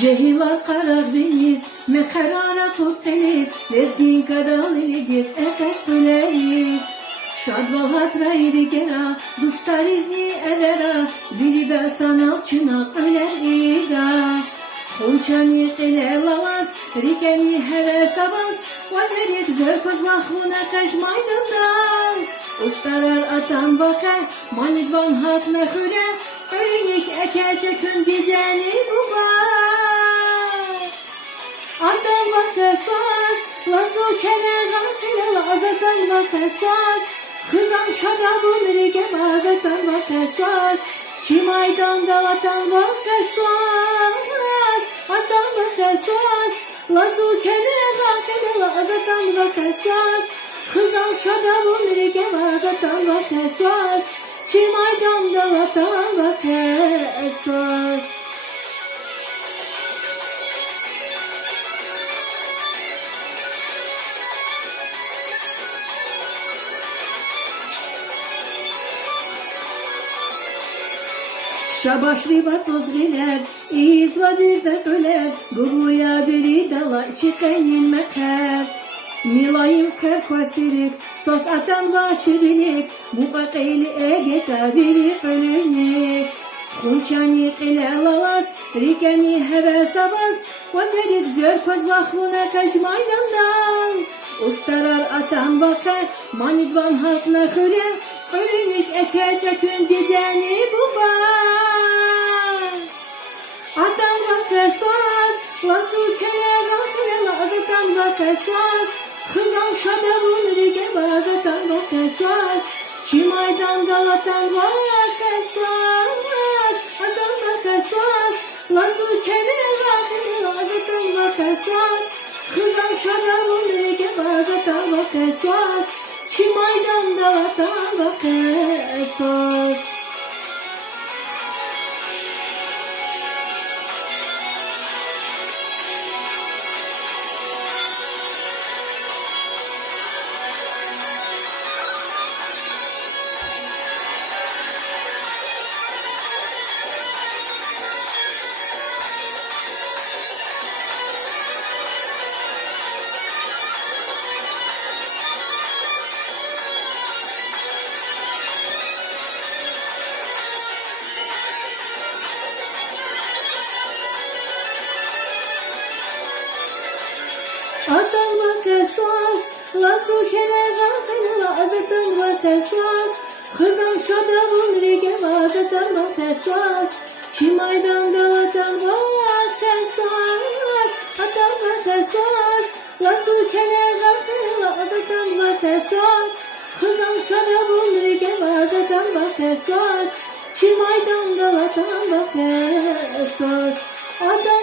Cehilar Karadeniz, me karara tut deniz, lezgin kadalıyız, eteş güleyiz. Şadval hatrayri gera, dostar izni edera, dili de sanatçına öler ira. Konçani ele lavaz, rikeni hevesabaz, vacerik zörköz mahvuna kaçmaydından. Ustalar atan bakar, manidvan hak mehüle, öğrenik ekerce kün gideni bubar. Adan bakar saz, lazo kenara kenara azatan bakar saz. Kızan şarabın rige azatan bakar saz. Çimaydan dalatan bakar saz. Adan bakar saz, lazo kenara kenara azatan bakar saz. Kızan şarabın rige azatan bakar saz. Çimaydan dalatan bakar saz. Şabaş ribat ozgiler, izvadir de öler, guruya deli dala çıkayın meker. Milayim kerkwasirik, sos atan vaşirilik, bu kakayli geçer dili ölünik. Kunçani ile lavaz, rikeni hevesabaz, vacerik zörköz vakfuna kaçmaydandan. Ustalar atan bakar, manidvan halk nehüle, ölünik ekece kün gideni bubar. Atan bakar saz, lazu kenara kenara azatan bakar saz. Kızan şadabın rige azatan bakar saz. Çimaydan dalatan bakar saz. Atan bakar saz, lazu kenara kenara azatan bakar saz. Kızan şadabın rige azatan bakar saz. Çimaydan dalatan bakar saz. Atan bakar saz, lazu kenara kenara azatan bakar saz. Kızan şadabın rige azatan bakar saz. Çimaydan dalatan bakar saz. Atan bakar saz, lazu kenara kenara azatan bakar saz. Kızan şadabın rige azatan bakar saz. Çimaydan dalatan bakar saz. Atan